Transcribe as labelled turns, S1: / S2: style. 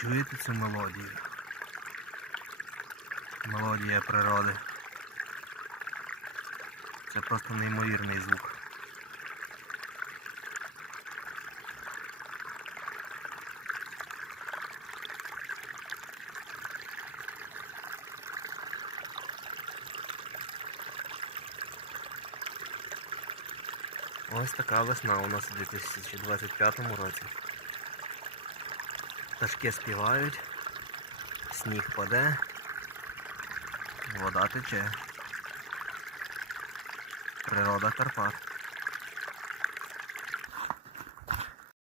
S1: Чуєте цю мелодію? Мелодія природи. Це просто неймовірний звук. Ось така весна у нас у 2025 році. Пташки співають, сніг паде, вода тече. Природа Карпат.